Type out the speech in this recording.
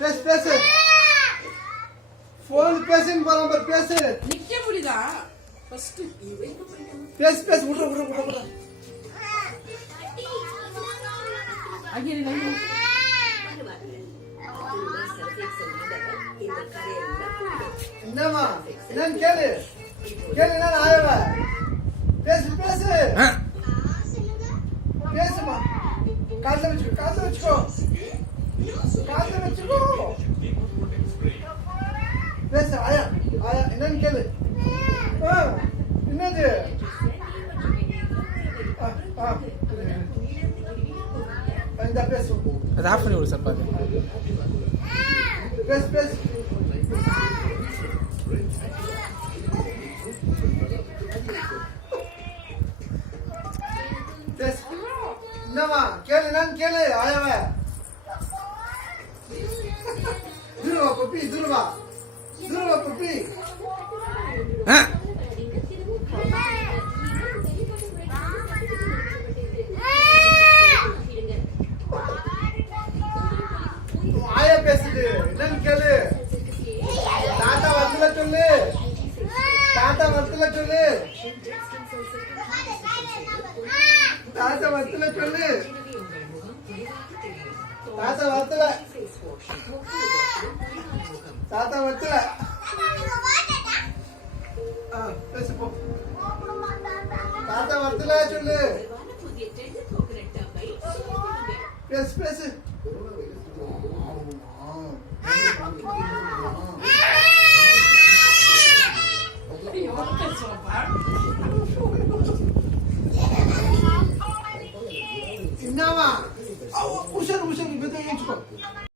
பேசு பேசு. போன் பேசுன்னு போறான் பேசு. நிக்க முடியுதா? ஃபர்ஸ்ட் பேசு பேசு. விட்ற விட்ற விட்ற விட்ற. அங்கே என்னம்மா என்னன்னு கேளு. கேளு என்ன ஆயவ. பேசு பேசு. பேசுமா. காதுல வச்சுக்கோ காதுல வச்சுக்கோ காதுல வச்சுக்கோ. பேசு ஆயா ஆயா என்னன்னு கேளு. என்னது? இந்த பேசு. அது ஆஃப் பண்ணி விடு சார் பாத்து. பேசு பேசு. பேசு. என்னம்மா கேளு என்னன்னு கேளு ஆயாவ. Dhruva puppy Dhruva Dhruva puppy. ஆயா பேசுது என்னன்னு கேளு. தாத்தா வரத்துல சொல்லு. தாத்தா வரத்துல சொல்லு. தாத்தா வரத்துல சொல்லு. தாத்தா வரத்துல. தாத்தா வரத்துல. பேசு போ. தாத்தா வரத்துல சொல்லு. பேசு பேசு.